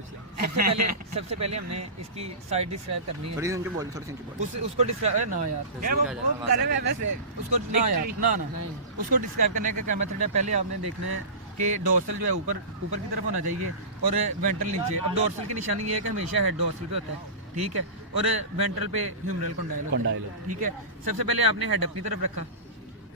सबसे पहले हमने इसकी साइड डिस्क्राइब करनी है। उसको डिस्क्राइब ना यार उसको ना यार ना उसको डिस्क्राइब करने का क्या मेथड है। पहले आपने देखना है कि डोर्सल जो है ऊपर की तरफ होना चाहिए और वेंट्रल नीचे। अब डोर्सल की निशानी ये है कि हमेशा हेड डोर्सल पे होता है, ठीक है, और वेंट्रल पे ह्यूमरल कंडाइल, ठीक है। सबसे पहले आपने हेड अपनी तरफ रखा,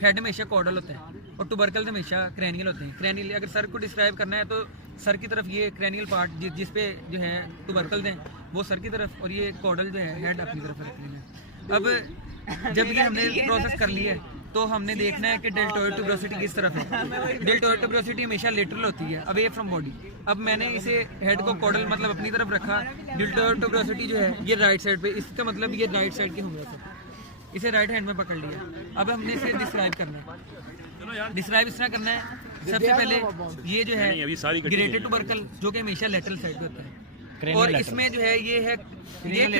हेड हमेशा कॉर्डल होता है और टुबरकल हमेशा क्रैनियल होते हैं। क्रैनियल अगर सर को डिस्क्राइब करना है तो सर की तरफ ये क्रैनियल पार्ट जिस पे जो है टुबरकल हैं वो सर की तरफ, और ये कॉर्डल जो है हेड अपनी तरफ रख लेना है। अब जब ये हमने प्रोसेस कर लिया है तो हमने देखना है कि डेल्टोइड ट्यूबरोसिटी किस तरफ है। डेल्टोइड ट्यूबरोसिटी हमेशा लेटरल होती है, अवे फ्रॉम बॉडी। अब मैंने इसे हेड को कॉर्डल मतलब अपनी तरफ रखा, डेल्टोइड ट्यूबरोसिटी जो है ये राइट साइड पे, इसका मतलब ये राइट साइड की होगा सर। इसे राइट हैंड में पकड़ लिया। अब हमने इसे डिस्क्राइब करना है। डिस्क्राइब इस तरह करना है, सबसे पहले ये जो है ग्रेटेड ट्यूबरकल जो कि हमेशा लेटरल साइड पे होता है, और इसमें जो है ये क्रेनियल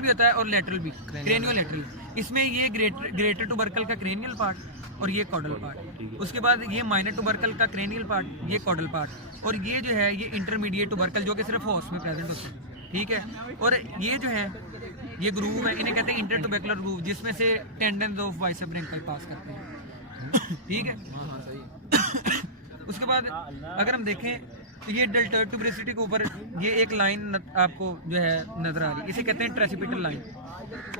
भी होता है और लेटरल भी, क्रेनियो लेटरल। इसमें ये ग्रेटर ट्यूबरकल का क्रेनियल पार्ट और ये कॉर्डल पार्ट। उसके बाद ये माइनर ट्यूबरकल का क्रेनियल पार्ट, ये कॉर्डल पार्ट, और ये जो है ये इंटरमीडिएट ट्यूबरकल जो कि सिर्फ हॉर्स में प्रेजेंट होता है, ठीक है। और ये जो है ये ग्रूव है, इन्हें कहते हैं इंटर ट्यूबरकुलर ग्रूव, जिसमें से टेंडन्स ऑफ बाइसेप ब्रेंकियल पास करते हैं, ठीक है। उसके बाद अगर हम देखें तो ये डेल्टोइड ट्यूबरोसिटी के ऊपर ये एक लाइन आपको जो है नजर आ रही है, इसे कहते हैं ट्रेसिपिटल लाइन।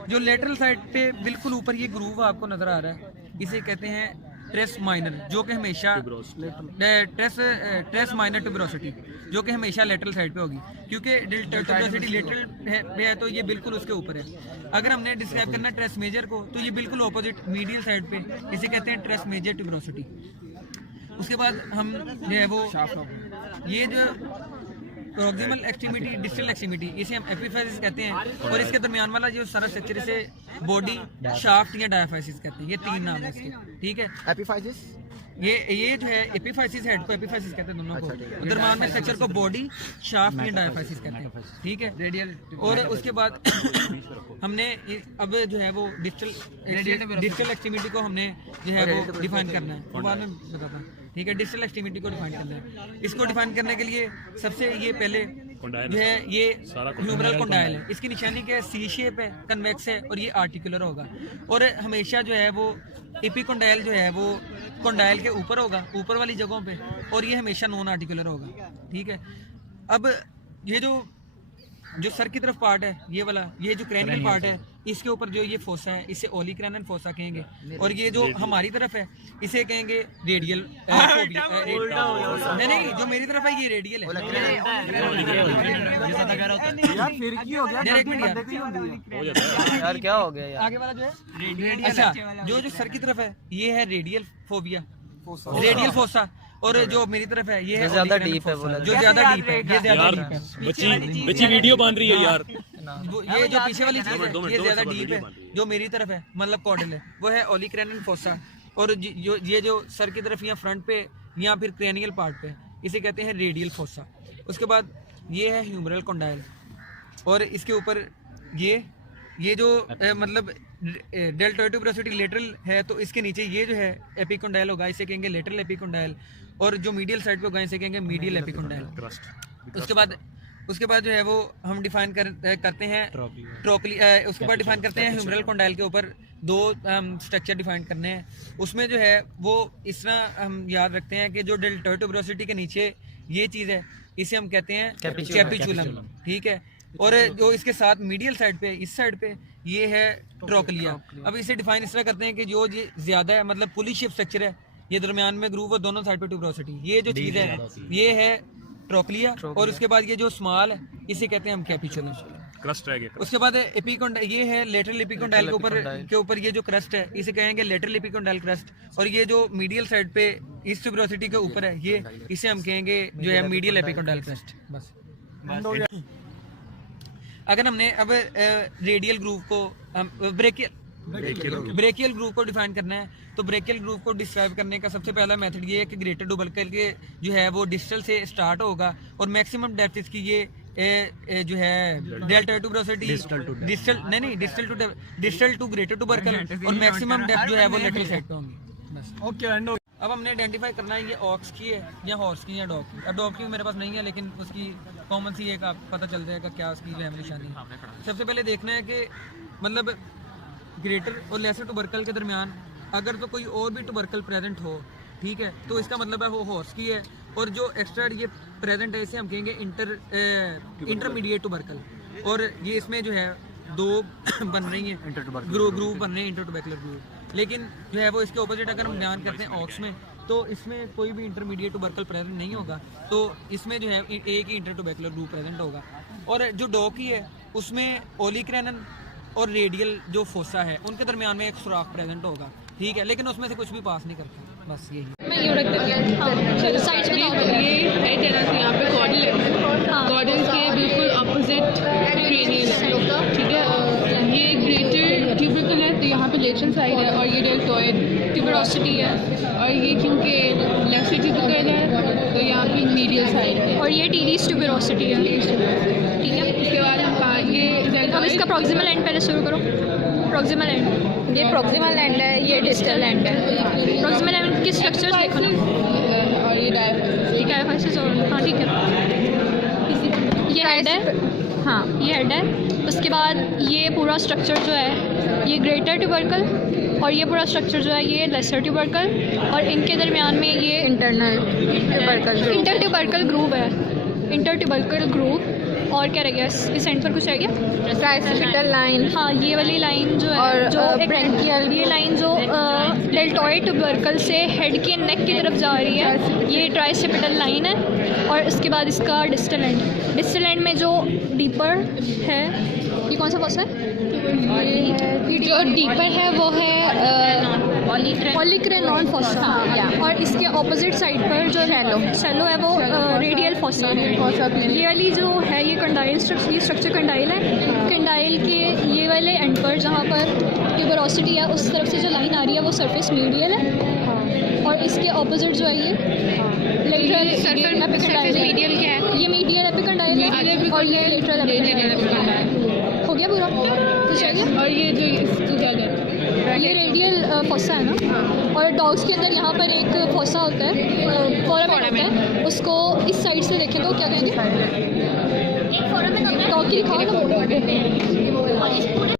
जो लेटरल साइड पे बिल्कुल ऊपर ये ग्रूव आपको नजर आ रहा है, इसे कहते हैं ट्रेस माइनर, जो कि हमेशा ट्रेस माइनर ट्यूबरोसिटी जो कि हमेशा लेटरल साइड पे होगी, क्योंकि डेल्टोइड ट्यूबरोसिटी लेटरल पे है तो ये बिल्कुल उसके ऊपर है। अगर हमने डिस्क्राइब करना है ट्रेस मेजर को तो ये बिल्कुल ऑपोजिट मीडियल साइड पे, इसे कहते हैं ट्रेस मेजर ट्यूबरोसिटी। उसके बाद हम जो है वो ये जो प्रॉक्सिमल एक्सट्रीमिटी, डिस्टल एक्सट्रीमिटी, इसे हम एपिफाइसिस कहते हैं, और इसके दरमियान वाला जो सारा स्ट्रक्चर इसे बॉडी, शाफ्ट या डायाफाइसिस कहते हैं। ये तीन नाम है इसके, ठीक है। एपिफाइसिस ये जो है एपिफाइसिस, हेड को एपिफाइसिस कहते हैं दोनों को, दरमियान में स्ट्रक्चर को बॉडी, शाफ्ट या डायाफाइसिस कहते हैं, ठीक है, रेडियल। और उसके बाद हमने अब जो है वो डिस्टल एक्सट्रीमिटी को हमने जो है वो डिफाइन करना है, बाद में बताता हूँ, ठीक है। डिस्टल एक्सट्रीमिटी को डिफाइन करना है। इसको डिफाइन करने के लिए सबसे ये पहले जो है ये ह्यूमरल कंडाइल है, इसकी निशानी क्या है, सी शेप है, कन्वेक्स है और ये आर्टिकुलर होगा, और हमेशा जो है वो एपिकोंडाइल जो है वो कंडाइल के ऊपर होगा, ऊपर वाली जगहों पे, और ये हमेशा नॉन आर्टिकुलर होगा, ठीक है। अब ये जो सर की तरफ पार्ट है, ये वाला, ये जो क्रैनियल पार्ट है, इसके ऊपर जो ये फोसा है इसे ओलिक्रैनियल फोसा कहेंगे, और ये जो हमारी तरफ है इसे कहेंगे रेडियल। नहीं, जो मेरी तरफ है ये रेडियल है। यार क्या हो गया यार? आगे वाला जो है रेडियल। अच्छा, जो सर की तरफ है ये है रेडियल फोबिया, रेडियल फोसा, और जो मेरी तरफ है ये है ज्यादा डीप है, बोला जो ज्यादा डीप है, ये ज्यादा डीप है। बच्ची वीडियो बन रही है यार। ये जो पीछे वाली चीज है ये ज्यादा डीप है, जो मेरी तरफ है मतलब कॉर्डल है वो है ओलिक्रैनियल फोसा, और ये जो सर की तरफ या फ्रंट पे या फिर क्रैनियल पार्ट पे इसे कहते हैं रेडियल फोसा। उसके बाद ये है ह्यूमरल कंडाइल, और इसके ऊपर ये जो मतलब डेल्टोइड ट्यूबरोसिटी लेटरल है तो इसके नीचे ये जो है एपिकोंडाइल होगा, इसे कहेंगे लेटरल एपिकोंडाइल, और जो मीडियल साइड पे होगा इसे कहेंगे मीडियल एपिकोंडाइल। उसके बाद जो है वो हम डिफाइन करते हैं ट्रोकली। उसके बाद डिफाइन करते हैं ह्यूमरल कंडाइल के ऊपर दो स्ट्रक्चर डिफाइन करने हैं। उसमें जो है वो इस तरह हम याद रखते हैं कि जो डेल्टोइड ट्यूबरोसिटी के नीचे ये चीज़ है इसे हम कहते हैं कैपिचुलम, ठीक है, और जो इसके साथ मीडियल साइड पे, इस साइड पे ये है ट्रोकलिया। अब इसे डिफाइन इस तरह करते हैं कि जो ये ज्यादा है मतलब पुली शेप स्ट्रक्चर है, ये दरमियान में ग्रूव और दोनों साइड पे ट्यूबरोसिटी, ये जो चीज है ये है ट्रोकलिया, और उसके बाद ये जो स्मॉल है इसे कहते हैं हम कैपिचुलम, क्रस्ट रह गया। उसके बाद एपिकोंडाइल, ये है लेटरल एपिकोंडाइल के ऊपर ये जो क्रस्ट है इसे कहेंगे लेटरल एपिकोंडाइल क्रस्ट, और ये जो मीडियल साइड पे इस ट्यूबरोसिटी के ऊपर है ये इसे हम कहेंगे जो है मीडियल एपिकोंडाइल क्रस्ट। बस अगर हमने अब रेडियल ग्रूव को ब्रेकियल ग्रूव को डिफाइन करना है तो ब्रेकियल ग्रूव को डिस्क्राइब करने का सबसे पहला मेथड ये है कि ग्रेटर ट्यूबरकल के जो है वो डिस्टल से स्टार्ट होगा, और मैक्सिमम डेप्थ इसकी ये जो है deltoid tuberosity distal to greater tubercle, और मैक्सिमम डेप्थ जो है वो लेटरल साइड पे होंगी। बस ओके। अब हमने आइडेंटिफाई करना है ये ऑक्स की है या हॉर्स की या डॉग की। अब डॉग की मेरे पास नहीं है, लेकिन उसकी कॉमन सी एक आप पता चल जाएगा क्या उसकी जो है निशानी है। सबसे पहले देखना है कि मतलब ग्रेटर और लेसर टुबरकल के दरमियान अगर तो कोई और भी टुबरकल प्रेजेंट हो, ठीक है, तो इसका मतलब है वो हॉर्स की है। और जो एक्स्ट्रा ये प्रेजेंट है इसे हम कहेंगे इंटरमीडिएट टुबरकल। और ये इसमें जो है दो बन रही हैं ग्रुप बन रहे हैं, इंटर टुबरकुलर ग्रुप। लेकिन जो है वो इसके ऑपोजिट अगर हम बयान करते हैं ऑक्स में, तो इसमें कोई भी इंटरमीडिएट टुबरकल प्रेजेंट नहीं होगा, तो इसमें जो है एक ही इंटर टुबरकुलर ग्रुप प्रेजेंट होगा। और जो डॉग की है उसमें ओलिक्रैनन और रेडियल जो फोसा है उनके दरमियान में एक सुराख प्रेजेंट होगा, ठीक है, लेकिन उसमें से कुछ भी पास नहीं करता। बस यही मैं ये रख देती हूँ। हाँ, चलो साइड पे बताओ। ये है तेरा से यहाँ पे कॉर्डल है, कॉर्डल के बिल्कुल अपोजिट क्रेनियल है, ठीक है। ये ग्रेटर ट्यूबिकल है तो यहाँ पे लेटरल साइड है, और ये डेल्टॉइड ट्यूबरोसिटी है, और ये क्योंकि लेफ्ट ट्यूबिकल है तो यहाँ पे मीडियल साइड है, और ये टीरीज ट्यूबरोसिटी है, ठीक है। उसके बाद हम ये अब इसका प्रॉक्सिमल एंड पहले शुरू करो। प्रॉक्सिमल एंड, ये प्रॉक्सिमल एंड है, ये डिस्टल एंड है। प्रॉक्सिमल एंड के स्ट्रक्चर्स देखो ना, और ये डायफ्राम, ठीक है, फाइसिस और हाँ ठीक है। ये हेड है, हाँ, ये हेड है। उसके बाद ये पूरा स्ट्रक्चर जो है ये ग्रेटर ट्यूबरकल, और ये पूरा स्ट्रक्चर जो है ये लेसर ट्यूबरकल, और इनके दरमियान में ये इंटरनल इंटर ट्यूबरकल ग्रूव है, इंटर ट्यूबरकल ग्रूव। और क्या रह गया इस एंड पर, कुछ रह गया? ट्राइसेपिटल लाइन, हाँ, ये वाली लाइन जो है, और जो ब्रेंकियल, ये लाइन जो डेल्टॉइड ट्यूबरकल से हेड के नेक की तरफ जा रही है, ये ट्राइसेपिटल लाइन है। और इसके बाद इसका डिस्टल एंड में जो डीपर है, ये कौन सा फोसा है? जो डीपर है वो है ऑलिक्रैनॉन फोसा, और इसके ऑपोजिट साइड पर जो शैलो है वो रेडियल फोसा है। ये वाली जो है ये कंडाइल स्ट्रक्चर कंडाइल है। कंडाइल के ये वाले एंड पर जहाँ पर ट्यूबरोसिटी है उस तरफ से जो लाइन आ रही है वो सरफेस मीडियल है, और इसके ऑपोजिट जो है ये लेटरल एपिकंडाइल है। ये मीडियल एपिकंडाइल है, और ये लेटरल एपिकंडाइल है। हो गया पूरा तो चलिए। और ये जो इसको क्या कहते हैं, ये रेडियल फोसा है ना। और डॉग्स के अंदर यहाँ पर एक फोसा होता है, फोरामेन होता है, उसको इस साइड से देखें तो क्या कहेंगे? डॉग की दिखाओ ना।